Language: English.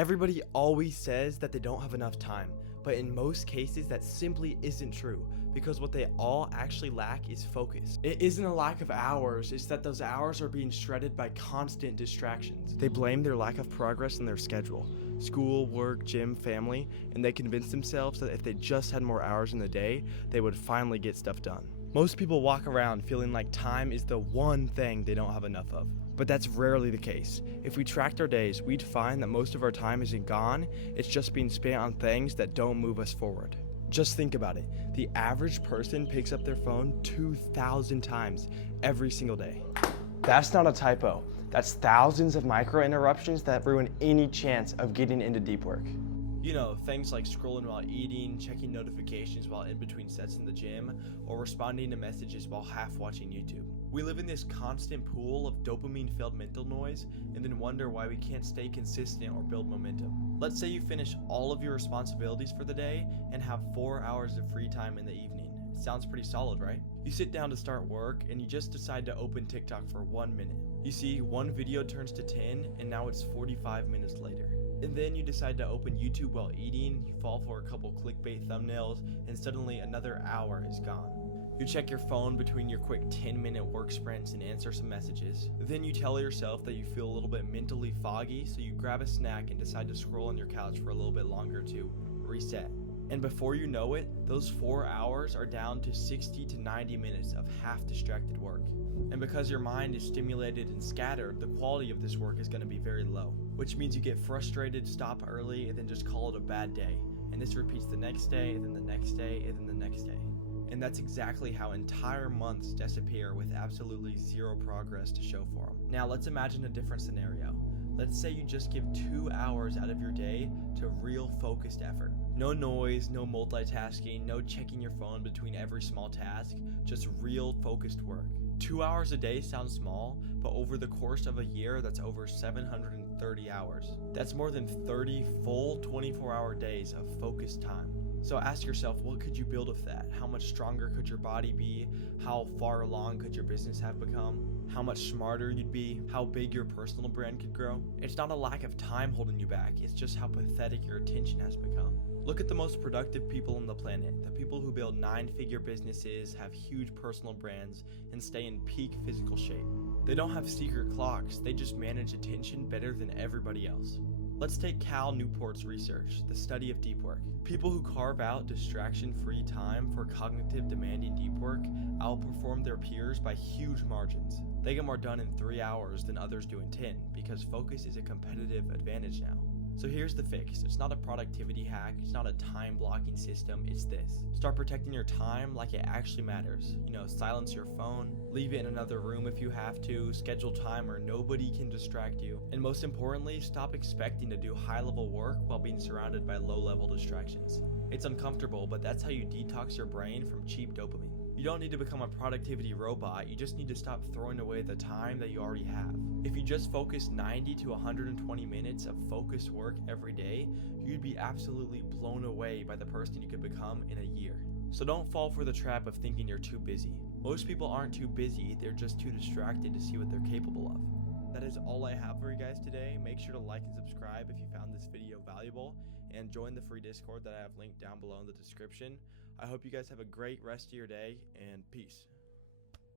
Everybody always says that they don't have enough time, but in most cases that simply isn't true, because what they all actually lack is focus. It isn't a lack of hours, it's that those hours are being shredded by constant distractions. They blame their lack of progress on their schedule, school, work, gym, family, and they convince themselves that if they just had more hours in the day, they would finally get stuff done. Most people walk around feeling like time is the one thing they don't have enough of. But that's rarely the case. If we tracked our days, we'd find that most of our time isn't gone, it's just being spent on things that don't move us forward. Just think about it. The average person picks up their phone 2,000 times every single day. That's not a typo. That's thousands of micro interruptions that ruin any chance of getting into deep work. You know, things like scrolling while eating, checking notifications while in between sets in the gym, or responding to messages while half watching YouTube. We live in this constant pool of dopamine-filled mental noise and then wonder why we can't stay consistent or build momentum. Let's say you finish all of your responsibilities for the day and have 4 hours of free time in the evening. It sounds pretty solid, right? You sit down to start work and you just decide to open TikTok for 1 minute. You see, one video turns to 10 and now it's 45 minutes later. And then you decide to open YouTube while eating, you fall for a couple clickbait thumbnails, and suddenly another hour is gone. You check your phone between your quick 10-minute work sprints and answer some messages. Then you tell yourself that you feel a little bit mentally foggy, so you grab a snack and decide to scroll on your couch for a little bit longer to reset. And before you know it, those 4 hours are down to 60 to 90 minutes of half-distracted work. And because your mind is stimulated and scattered, the quality of this work is going to be very low, which means you get frustrated, stop early, and then just call it a bad day. And this repeats the next day, and then the next day, and then the next day. And that's exactly how entire months disappear with absolutely zero progress to show for them. Now let's imagine a different scenario. Let's say you just give 2 hours out of your day to real focused effort. No noise, no multitasking, no checking your phone between every small task, just real focused work. 2 hours a day sounds small, but over the course of a year, that's over 730 hours. That's more than 30 full 24-hour days of focused time. So ask yourself, what could you build with that? How much stronger could your body be? How far along could your business have become? How much smarter you'd be? How big your personal brand could grow? It's not a lack of time holding you back, it's just how pathetic your attention has become. Look at the most productive people on the planet, the people who build 9-figure businesses, have huge personal brands, and stay in peak physical shape. They don't have secret clocks, they just manage attention better than everybody else. Let's take Cal Newport's research, the study of deep work. People who carve out distraction-free time for cognitive demanding deep work outperform their peers by huge margins. They get more done in 3 hours than others do in 10 because focus is a competitive advantage now. So here's the fix. It's not a productivity hack, it's not a time blocking system, it's this. Start protecting your time like it actually matters. Silence your phone, leave it in another room if you have to, schedule time where nobody can distract you, and most importantly, stop expecting to do high-level work while being surrounded by low-level distractions. It's uncomfortable, but that's how you detox your brain from cheap dopamine. You don't need to become a productivity robot, you just need to stop throwing away the time that you already have. If you just focus 90 to 120 minutes of focused work every day, you'd be absolutely blown away by the person you could become in a year. So don't fall for the trap of thinking you're too busy. Most people aren't too busy, they're just too distracted to see what they're capable of. That is all I have for you guys today. Make sure to like and subscribe if you found this video valuable, and join the free Discord that I have linked down below in the description. I hope you guys have a great rest of your day, and peace.